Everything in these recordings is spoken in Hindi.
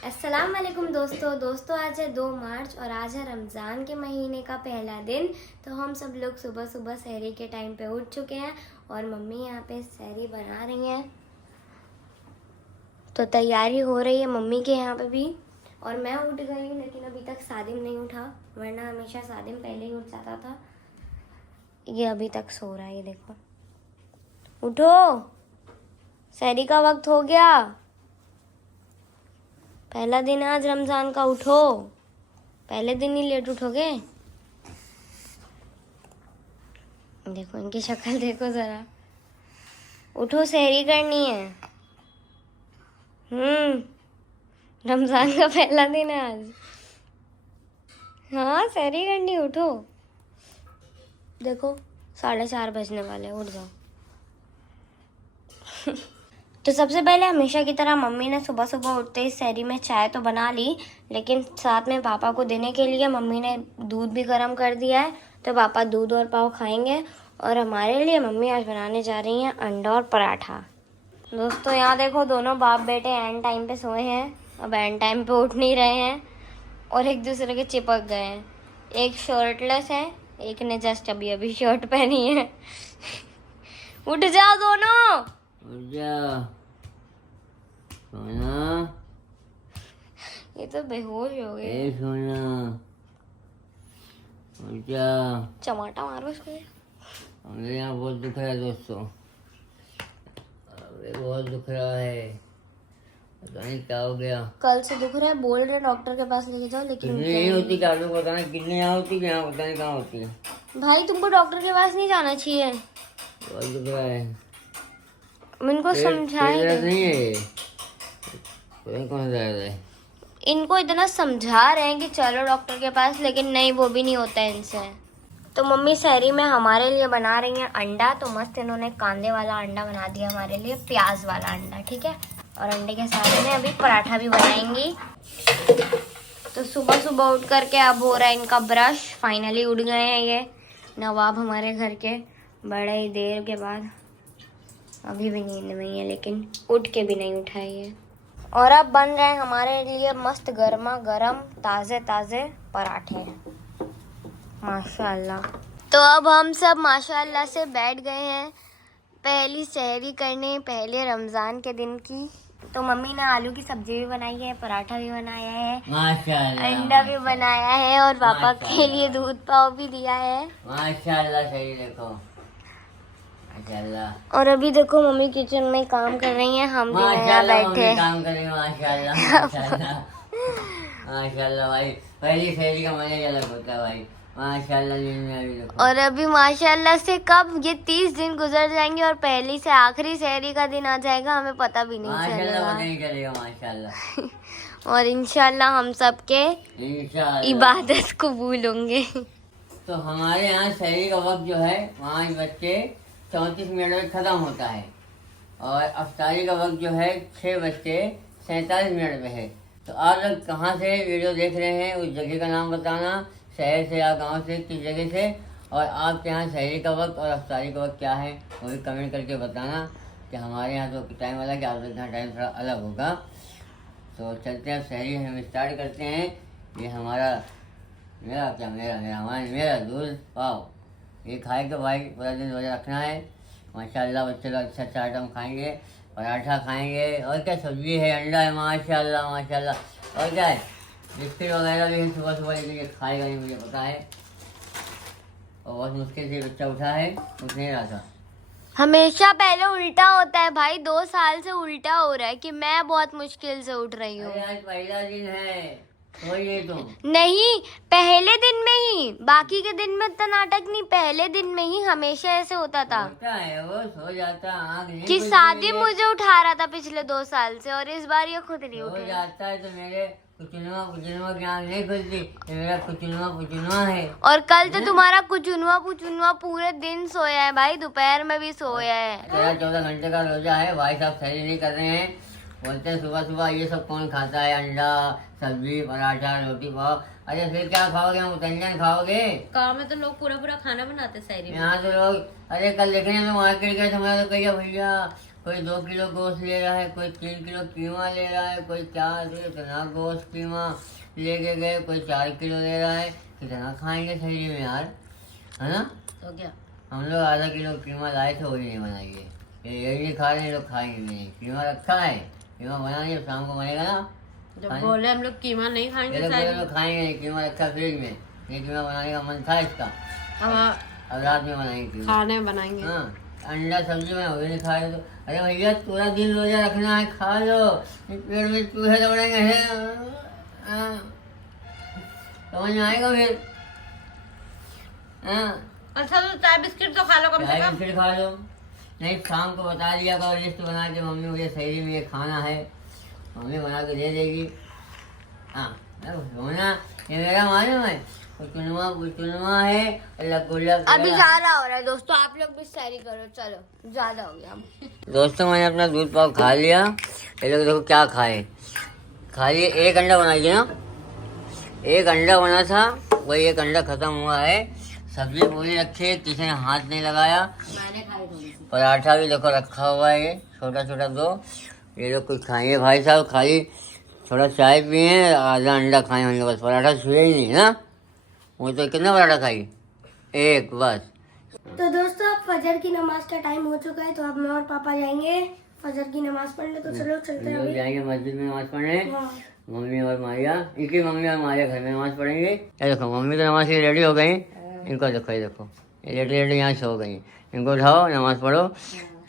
अस्सलाम वालेकुम दोस्तों आज है 2 मार्च और आज है रमज़ान के महीने का पहला दिन। तो हम सब लोग सुबह सुबह सहरी के टाइम पे उठ चुके हैं और मम्मी यहाँ पे सहरी बना रही हैं। तो तैयारी हो रही है मम्मी के यहाँ पे भी। और मैं उठ गई हूँ लेकिन अभी तक सादिम नहीं उठा, वरना हमेशा सादिम पहले ही उठ जाता था। ये अभी तक सो रहा है, ये देखो। उठो, सहरी का वक्त हो गया। पहला दिन है आज रमजान का, उठो। पहले दिन ही लेट उठोगे। देखो इनकी शक्ल देखो जरा। उठो, सहरी करनी है। रमजान का पहला दिन है आज। हाँ, सहरी करनी, उठो। देखो 4:30 बजने वाले, उठ जाओ। तो सबसे पहले हमेशा की तरह मम्मी ने सुबह सुबह उठते ही सहरी में चाय तो बना ली, लेकिन साथ में पापा को देने के लिए मम्मी ने दूध भी गर्म कर दिया है। तो पापा दूध और पाव खाएंगे और हमारे लिए मम्मी आज बनाने जा रही हैं अंडा और पराठा। दोस्तों यहाँ देखो, दोनों बाप बेटे एंड टाइम पे सोए हैं, अब एंड टाइम पे उठ नहीं रहे हैं और एक दूसरे के चिपक गए हैं। एक शर्टलेस है, एक ने जस्ट अभी अभी शर्ट पहनी है। उठ जाओ दोनों। सोना, ये तो बेहोश हो गए। ए सोना, उठ जा। चमाटा मारो इसको। हमें यहाँ बहुत दुख रहा है दोस्तों, हमें बहुत दुख रहा है, पता नहीं क्या हो गया। कल से दुख रहा है, बोल रहे डॉक्टर के पास लेके जाओ, लेकिन कितनी नहीं होती, चालू पता नहीं कितनी यहाँ होती, यहाँ पता नहीं कहाँ होती है। भाई तुमको डॉक्टर के पास नहीं जाना चाहिए। बहुत दुख रहा है। इनको पेट समझाए, नहीं है ये, पता कौन जा रहा है। इनको इतना समझा रहे हैं कि चलो डॉक्टर के पास, लेकिन नहीं, वो भी नहीं होता है इनसे। तो मम्मी सहरी में हमारे लिए बना रही हैं अंडा। तो मस्त इन्होंने कांदे वाला अंडा बना दिया हमारे लिए, प्याज वाला अंडा, ठीक है। और अंडे के साथ में अभी पराठा भी बनाएंगी। तो सुबह सुबह उठ करके अब हो रहा है इनका ब्रश। फाइनली उठ गए हैं ये नवाब हमारे घर के, बड़े ही देर के बाद। अभी भी नींद में ही है लेकिन उठ के भी नहीं उठा ये। और अब बन रहे हैं हमारे लिए मस्त गर्मा गर्म ताज़े ताज़े पराठे, माशाल्लाह। तो अब हम सब माशाल्लाह से बैठ गए हैं पहली सहरी करने, पहले रमज़ान के दिन की। तो मम्मी ने आलू की सब्जी भी बनाई है, पराठा भी बनाया है, माशाल्लाह, अंडा भी बनाया है और पापा के लिए दूध पाव भी दिया है। माशाल्लाह, सही देखो, माशाल्लाह। और अभी देखो मम्मी किचन में काम कर रही हैं, हम भी यहाँ माशाल्लाह, मम्मी बैठे। काम कर रही है, माशाल्लाह माशाल्लाह माशाल्लाह भाई, पहली सहरी का मजा ही अलग होता है भाई, माशाल्लाह। नींद में अभी देखो। और अभी माशाल्लाह से कब ये 30 दिन गुजर जाएंगे और पहली से आखिरी सहरी का दिन आ जाएगा, हमें पता भी नहीं माशाल्लाह पता चलेगा। नहीं चलेगा, माशाल्लाह। और इंशाल्लाह हम सबके इंशाल्लाह इबादत कबूल होंगे। तो हमारे यहाँ सहरी का वक्त जो है 5 बज के 34 मिनट में खत्म होता है और अफ्तारी का वक्त जो है 6 बज के 47 मिनट में है। तो आप लोग कहाँ से वीडियो देख रहे हैं, उस जगह का नाम बताना, शहर से या गांव से, किस जगह से, और आपके यहाँ सहरी का वक्त और अफ्तारी का वक्त क्या है वो भी कमेंट करके बताना। कि हमारे यहाँ तो टाइम अलग है, आप लोग यहाँ टाइम थोड़ा अलग होगा। तो चलते हैं, सहरी हम स्टार्ट करते हैं। ये हमारा मेरा दूध पाव, ये खाए के भाई पूरा दिन रोजा रखना है। माशाल्लाह बच्चे लोग अच्छा अच्छा आइटम खाएंगे, पराठा खाएंगे और क्या सब्जी है, अंडा है, माशाल्लाह माशाल्लाह। और क्या है, बिस्किट वगैरह भी है सुबह सुबह, लेकिन ये खाएगा नहीं मुझे पता है। और बहुत मुश्किल से बच्चा उठा है, उठ नहीं रहा था। हमेशा पहले उल्टा होता है भाई, 2 साल से उल्टा हो रहा है कि मैं बहुत मुश्किल से उठ रही हूँ। अरे आज पहला दिन है, सोइए तुम। नहीं, पहले दिन में ही, बाकी के दिन में तो नाटक नहीं, पहले दिन में ही हमेशा ऐसे होता था होता है, वो सो जाता, आँख नहीं कि खुलती शादी है। मुझे उठा रहा था पिछले 2 साल से और इस बार ये खुद नहीं हो उठे। जाता है। तो मेरे कुचुनवा की आँख नहीं खुलती, ये मेरा कुचुनवा है। और कल तो तुम्हारा कुचुनवा पूरे दिन सोया है भाई, दोपहर में भी सोया है। 13-14 घंटे का रोजा है भाई साहब, सहरी नहीं कर रहे हैं। बोलते हैं सुबह सुबह ये सब कौन खाता है, अंडा सब्जी पराठा रोटी पाव। अरे फिर क्या खाओगे, हम व्यंजन खाओगे। गाँव में तो लोग पूरा पूरा खाना बनाते सहरी में। यहाँ तो लोग, अरे कल देखने में मार्केट गए थे, मैं तो कहिए भैया कोई 2 किलो गोश्त ले रहा है, कोई 3 किलो कीमा ले रहा है, कोई 4 इतना गोश्त कीमा लेके गए, कोई 4 किलो ले रहा है। कितना खाएंगे शरीर में यार, है ना? तो क्या हम लोग आधा किलो कीमा लाए थे, वही नहीं बनाइए। ये नहीं खा रहे हैं, लोग खाएंगे भी नहीं। कीमा रखा है, कीमा बनाइए, शाम को बनेगा ना। जब बोले हम लोग कीमा नहीं खाएंगे ये लोग शायद, खाएंगे नहीं, कीमा रखा फ्रिज में। ये कीमा बनाने का मन था इसका, अब अब रात में बनाएंगे कीमा। खाने बनाएंगे। हाँ, अंडा सब्जी में वो नहीं खा रहे तो अरे भैया पूरा दिन रोजा रखना है, खा लो, पेट में चूहे दौड़ेंगे हैं। समझ में आएगा फिर। हाँ, अच्छा तो चाय बिस्किट तो खा लो कम से चाय कम। बिस्किट खा लो। नहीं, शाम को बता दिया करो लिस्ट बना के, मम्मी मुझे सही में ये खाना है, मम्मी बना के दे देगी। हाँ, सोना ये मेरा मालूम है, चुनवा है, रसगुल्ला। अभी ज्यादा हो रहा है दोस्तों, आप लोग भी सैरी करो, चलो ज्यादा हो गया। दोस्तों मैंने अपना दूध पाव खा लिया। ये लोग देखो क्या खाए, खाली 1 अंडा बनाइए ना, 1 अंडा बना था, वही 1 अंडा खत्म हुआ है। सब्जी पूरी रखी है, किसी ने हाथ नहीं लगाया। मैंने खाई थोड़ी सी। पराठा भी देखो रखा हुआ है, ये छोटा छोटा 2। ये लोग कुछ खाएंगे भाई साहब, खाली थोड़ा चाय पिए, आधा अंडा खाए होंगे, बस पराठा छुए ही नहीं ना। वो तो कितना पराठा खाई, 1 बस। तो दोस्तों अब फजर की नमाज का टाइम हो चुका है, तो अब मैं और पापा जाएंगे फजर की नमाज पढ़ने। तो चलो चलते हैं हम लोग अभी। जाएंगे मस्जिद में नमाज पढ़ने। हाँ। मम्मी और मारिया, इनकी मम्मी और मारिया घर में नमाज पढ़ेंगे। ये देखो मम्मी तो नमाज के लिए रेडी हो गई, इनको देखो, ये देखो ये लेटे लेटे यहाँ सो गई। इनको उठाओ, नमाज पढ़ो।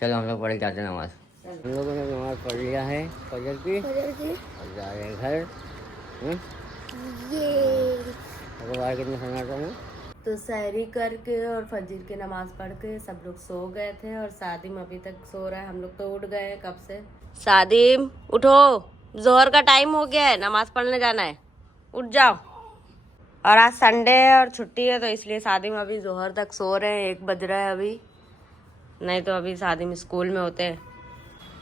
चलो हम लोग पढ़ के आते हैं नमाज। हम लोगों ने नमाज पढ़ लिया है फजर की, और जा रहे हैं घर। ये बाहर कितना सन्नाटा है। तो सहरी करके और फजर की नमाज पढ़ के सब लोग सो गए थे, और सादिम अभी तक सो रहा है। हम लोग तो उठ गए हैं कब से। सादिम उठो, जोहर का टाइम हो गया है, नमाज पढ़ने जाना है, उठ जाओ। और आज संडे है और छुट्टी है, तो इसलिए सादिम अभी जोहर तक सो रहे हैं। 1 बज रहा है अभी, नहीं तो अभी सादिम स्कूल में होते हैं।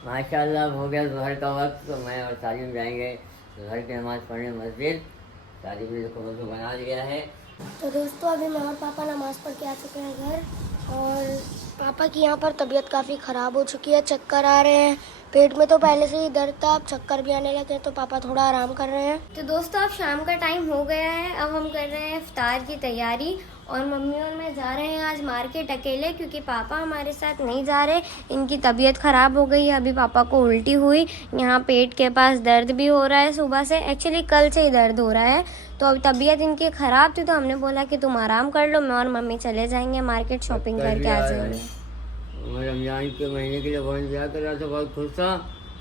माशाल्लाह हो गया जोहर का वक्त, तो मैं और साजिम जाएंगे जोहर की नमाज पढ़ने मस्जिद। साजिम ने देखो वजू बना लिया है। तो दोस्तों अभी मैं और पापा नमाज पढ़ के आ चुके हैं घर, और पापा की यहाँ पर तबीयत काफ़ी ख़राब हो चुकी है, चक्कर आ रहे हैं। पेट में तो पहले से ही दर्द था, अब चक्कर भी आने लगे, तो पापा थोड़ा आराम कर रहे हैं। तो दोस्तों अब शाम का टाइम हो गया है, अब हम कर रहे हैं इफ्तार की तैयारी, और मम्मी और मैं जा रहे हैं आज मार्केट अकेले, क्योंकि पापा हमारे साथ नहीं जा रहे। इनकी तबीयत ख़राब हो गई है, अभी पापा को उल्टी हुई, यहाँ पेट के पास दर्द भी हो रहा है सुबह से, एक्चुअली कल से ही दर्द हो रहा है। तो अभी तबीयत इनकी ख़राब थी, तो हमने बोला कि तुम आराम कर लो, मैं और मम्मी चले जाएंगे मार्केट, शॉपिंग करके आ जाएंगे। मैं रमज़ान के महीने के लिए बहुत इंतजार कर रहा था, बहुत खुश था।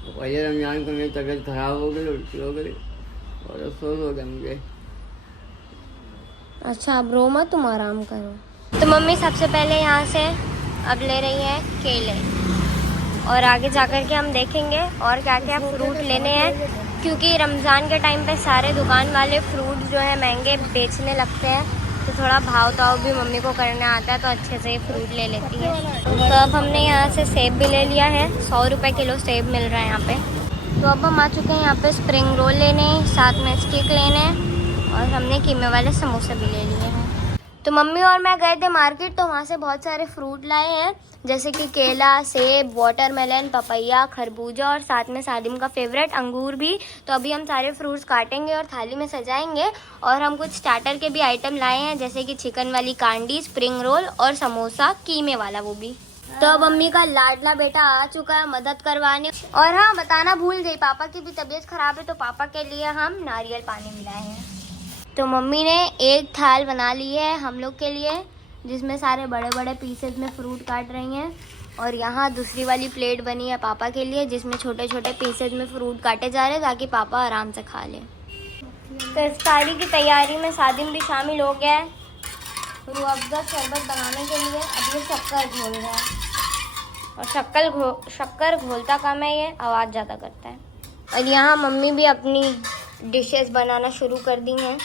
पहले रमज़ान को मेरी तबीयत ख़राब हो गई, उल्टी हो गई, और अफसोस हो गया मुझे। अच्छा अब रो मत, तुम आराम करो। तो मम्मी सबसे पहले यहाँ से अब ले रही है केले, और आगे जाकर के हम देखेंगे और क्या क्या फ्रूट लेने हैं, क्योंकि रमज़ान के टाइम पे सारे दुकान वाले फ्रूट जो है महंगे बेचने लगते हैं, तो थोड़ा भाव ताव भी मम्मी को करने आता है, तो अच्छे से फ्रूट ले लेती है। तो अब हमने यहाँ से सेब भी ले लिया है, 100 रुपये किलो सेब मिल रहा है यहाँ पे। तो अब हम आ चुके हैं यहाँ पे स्प्रिंग रोल लेने, साथ में स्टिक लेने, और हमने कीमे वाले समोसे भी ले लिए हैं। तो मम्मी और मैं गए थे मार्केट, तो वहाँ से बहुत सारे फ्रूट लाए हैं, जैसे कि केला, सेब, वाटरमेलन, पपैया, खरबूजा, और साथ में सादिम का फेवरेट अंगूर भी। तो अभी हम सारे फ्रूट्स काटेंगे और थाली में सजाएंगे, और हम कुछ स्टार्टर के भी आइटम लाए हैं, जैसे कि चिकन वाली कांडी, स्प्रिंग रोल और समोसा कीमे वाला, वो भी। तो अब मम्मी का लाडला बेटा आ चुका है मदद करवाने। और हाँ, बताना भूल गई, पापा की भी तबीयत खराब है, तो पापा के लिए हम नारियल पानी मिलाए हैं। तो मम्मी ने एक थाल बना ली है हम लोग के लिए, जिसमें सारे बड़े बड़े पीसेज में फ्रूट काट रही हैं, और यहाँ दूसरी वाली प्लेट बनी है पापा के लिए, जिसमें छोटे छोटे पीसेज में फ्रूट काटे जा रहे हैं, ताकि पापा आराम से खा लें। तो इफ्तारी की तैयारी में सादिम भी शामिल हो गया है, रूह अफ़ज़ा शरबत बनाने के लिए। अब ये शक्कर घोल रहा है, और शक्कर घोलता कम है, ये आवाज़ ज़्यादा करता है। और यहाँ मम्मी भी अपनी डिशेस बनाना शुरू कर दी हैं।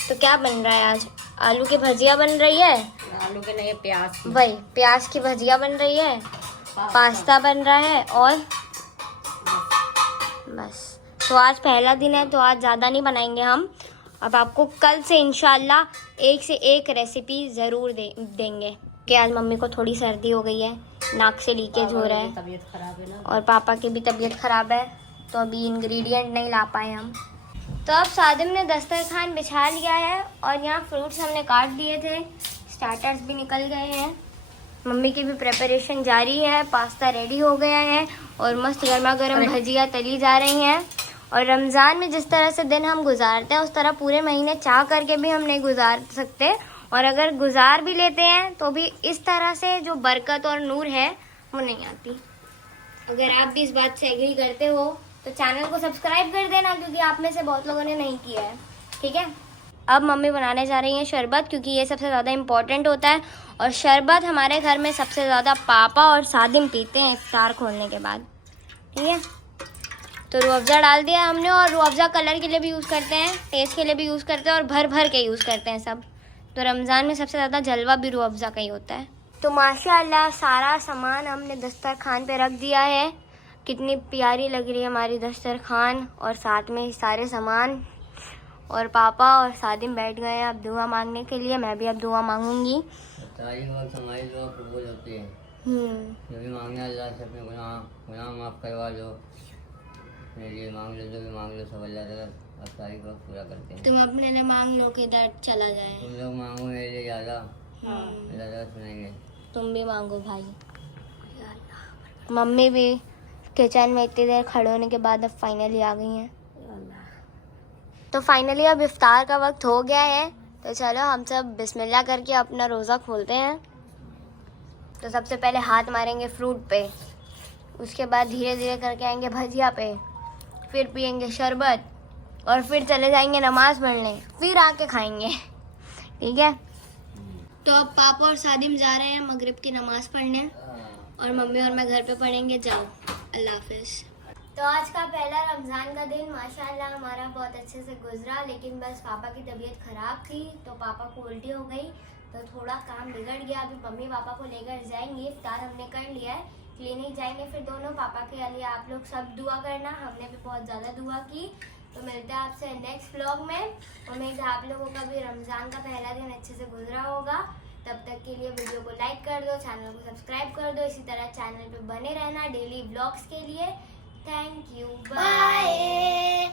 तो क्या बन रहा है आज? आलू की भजिया बन रही है, आलू के नहीं, प्याज की। वही प्याज की भजिया बन रही है, पास्ता बन रहा है, और बस। तो आज पहला दिन है, तो आज ज़्यादा नहीं बनाएंगे हम। अब आपको कल से इंशाल्लाह एक से एक रेसिपी ज़रूर देंगे। कि आज मम्मी को थोड़ी सर्दी हो गई है, नाक से लीकेज हो रहा है तबीयत खराब है ना। और पापा की भी तबीयत खराब है, तो अभी इंग्रेडिएंट नहीं ला पाए हम। तो अब सादिम ने दस्तरखान बिछा लिया है और यहाँ फ्रूट्स हमने काट दिए थे, स्टार्टर्स भी निकल गए हैं। मम्मी की भी प्रिपरेशन जारी है, पास्ता रेडी हो गया है और मस्त गर्मा गर्म भजिया तली जा रही हैं। और रमज़ान में जिस तरह से दिन हम गुजारते हैं उस तरह पूरे महीने चाह करके भी हम नहीं गुजार सकते, और अगर गुजार भी लेते हैं तो भी इस तरह से जो बरकत और नूर है वो नहीं आती। अगर आप भी इस बात से एग्री करते हो तो चैनल को सब्सक्राइब कर देना, क्योंकि आप में से बहुत लोगों ने नहीं किया है, ठीक है। अब मम्मी बनाने जा रही हैं शरबत, क्योंकि ये सबसे ज़्यादा इम्पोर्टेंट होता है और शरबत हमारे घर में सबसे ज़्यादा पापा और सादिम पीते हैं इफ्तार खोलने के बाद, ठीक है। तो रूह अफ़ज़ा डाल दिया हमने, और रूह अफ़ज़ा कलर के लिए भी यूज़ करते हैं, टेस्ट के लिए भी यूज़ करते हैं और भर भर के यूज़ करते हैं सब। तो रमज़ान में सबसे ज़्यादा जलवा भी रूह अफ़ज़ा का ही होता है। तो माशाअल्लाह सारा सामान हमने दस्तरखान पे रख दिया है। कितनी प्यारी लग रही है हमारी दस्तरखान, और साथ में सारे सामान। और पापा और सादिम बैठ गए हैं अब दुआ मांगने के लिए। मैं भी अब दुआ मांगूंगी। तारीख वक्त हमारी दुआ कबूल होती है। जो भी मांगना अल्लाह से अपने गुनाह माफ़ करवा दो, मेरे लिए मांग लो, जो भी मांग लो सब अल्लाह ताला अब तारीख वक्त पूरा करते हैं। तुम अपने लिए मांग लो कि दर्द चला जाए। तुम लोग मांगो मेरे लिए ज़्यादा, अल्लाह ताला सुनेंगे। तुम भी मांगो भाई। मम्मी भी किचन में इतनी देर खड़े होने के बाद अब फाइनली आ गई हैं। तो फाइनली अब इफ्तार का वक्त हो गया है, तो चलो हम सब बिस्मिल्लाह करके अपना रोज़ा खोलते हैं। तो सबसे पहले हाथ मारेंगे फ्रूट पे, उसके बाद धीरे धीरे करके आएंगे भजिया पे, फिर पियेंगे शरबत और फिर चले जाएंगे नमाज पढ़ने, फिर आके खाएंगे, ठीक है। तो अब पापा और सादिम जा रहे हैं मगरिब की नमाज पढ़ने और मम्मी और मैं घर पे पढ़ेंगे। जाओ, अल्लाह हाफिज़। तो आज का पहला रमज़ान का दिन माशाल्लाह हमारा बहुत अच्छे से गुजरा, लेकिन बस पापा की तबीयत ख़राब थी तो पापा को उल्टी हो गई, तो थोड़ा काम बिगड़ गया। अभी मम्मी पापा को लेकर जाएंगे, इफ्तार हमने कर लिया है, क्लिनिक जाएंगे फिर दोनों। पापा के लिए आप लोग सब दुआ करना, हमने भी बहुत ज़्यादा दुआ की। तो मिलते हैं आपसे नेक्स्ट व्लॉग में। उम्मीद है आप लोगों का भी रमज़ान का पहला दिन अच्छे से गुजरा होगा। तब तक के लिए वीडियो को लाइक कर दो, चैनल को सब्सक्राइब कर दो, इसी तरह चैनल पे बने रहना डेली व्लॉग्स के लिए। Thank you, bye.